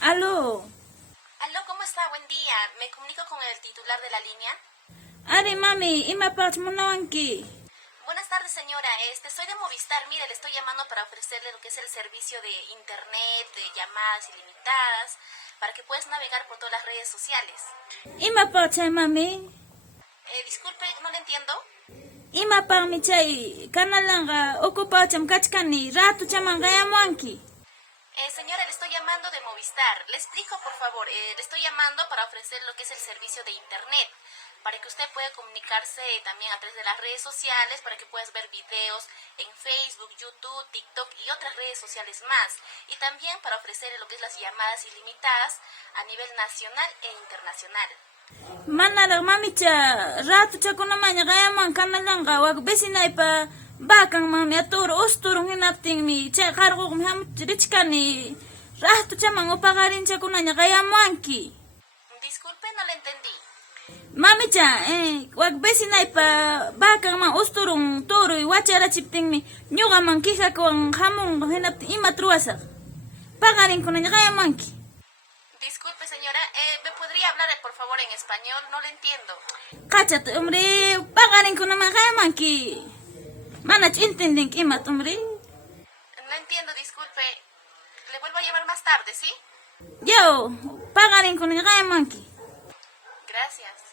Aló. Aló, ¿cómo está? Buen día. Me comunico con el titular de la línea. Ari mami, ima pats munawanki. Buenas tardes, señora. Soy de Movistar. Mire, le estoy llamando para ofrecerle lo que es el servicio de internet, de llamadas ilimitadas, para que puedas navegar por todas las redes sociales. Ima pats mami. Disculpe, no le entiendo. Ima pami chay kanalanga okupacham kachkani ratu chamanga yamanki. Señora, le estoy llamando de Movistar. Le explico, por favor. Le estoy llamando para ofrecer lo que es el servicio de internet, para que usted pueda comunicarse también a través de las redes sociales, para que puedas ver videos en Facebook, YouTube, TikTok y otras redes sociales más. Y también para ofrecer lo que es las llamadas ilimitadas a nivel nacional e internacional. Manala mami cha ratu chakunamanya gayaman kanalanga wag besinay pa bakang mami aturo usturong hinapting mi cha kargo kumham richkani ratu chamang upagarin chakunanya gayamanki. Disculpe, no le entendí. Mami cha wag besinay pa bakang mang usturong toro wachara chipting mi nyuga man kisa kong hamong hinapting imatruasa pagarin kunanya gayamanki. Disculpe, señora, ¿me podría hablar, por favor, en español? No le entiendo. Cachate, hombre, pagarin kunamang gayamanki. Manach intending imat, hombre. No entiendo, disculpe. Le vuelvo a llamar más tarde, ¿sí? Yo, pagarin kunamang gayamanki. Gracias.